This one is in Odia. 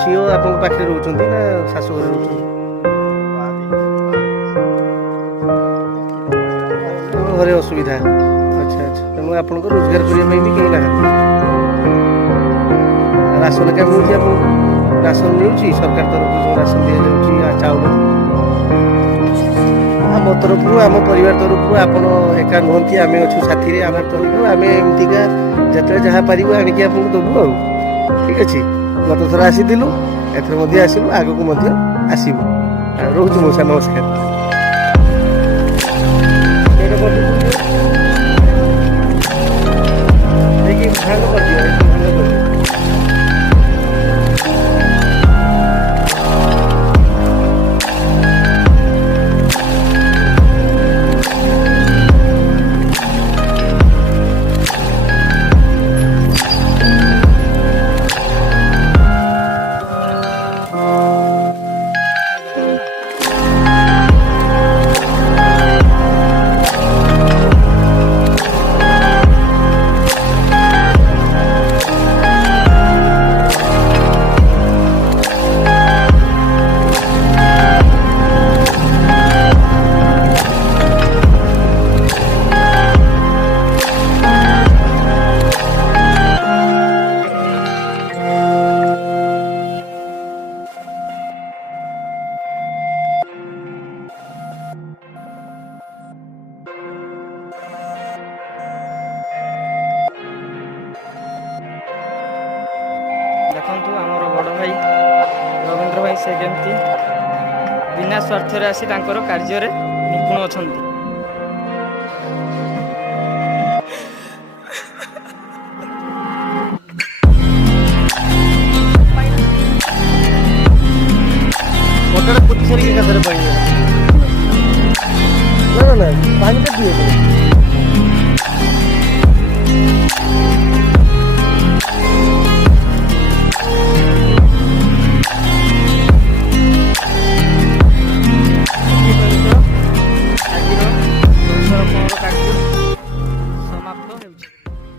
ଝିଅ ଆପଣଙ୍କ ପାଖରେ ରହୁଛନ୍ତି ନା ଶାଶୁ ଘରେ ରହୁଛନ୍ତି? ଘରେ ଅସୁବିଧା। ଆଚ୍ଛା ଆଚ୍ଛା, ତେଣୁ ଆପଣଙ୍କ ରୋଜଗାର କରିବା ପାଇଁ ବି କେହି ନାହାନ୍ତି। ରାସନ କାର୍ଡ ମିଳୁଛି ଆପଣଙ୍କୁ? ରାସନ ମିଳୁଛି ସରକାର ତରଫରୁ ଯେଉଁ ରାସନ ଦିଆଯାଉଛି ଚାଉଳ? ଆମ ତରଫରୁ, ଆମ ପରିବାର ତରଫରୁ ଆପଣ ଏକା ନୁହନ୍ତି, ଆମେ ଅଛୁ ସାଥିରେ। ଆମ ତରଫରୁ ଆମେ ଏମିତିକା ଯେତେବେଳେ ଯାହା ପାରିବୁ ଆଣିକି ଆପଣଙ୍କୁ ଦେବୁ ଆଉ। ଠିକ୍ ଅଛି, ଗତ ଥର ଆସିଥିଲୁ, ଏଥର ମଧ୍ୟ ଆସିବୁ, ଆଗକୁ ମଧ୍ୟ ଆସିବୁ। ଆଉ ରହୁଛୁ ମଉସା, ନମସ୍କାର। ଦେଇକି ଭାଙ୍ଗ କରିଦିଅ, ଭାଙ୍ଗ କରିଦିଅ। ଦେଖନ୍ତୁ ଆମର ବଡ଼ ଭାଇ ରବୀନ୍ଦ୍ର ଭାଇ, ସେ କେମିତି ବିନା ସ୍ୱାର୍ଥରେ ଆସି ତାଙ୍କର କାର୍ଯ୍ୟରେ ନିପୁଣ ଅଛନ୍ତି। ମୋଟର ପୋତି ସାରିକି ଏକାଥରେ ପାଣି ନା ନା ନା, ପାଣି ତ ପିଏ।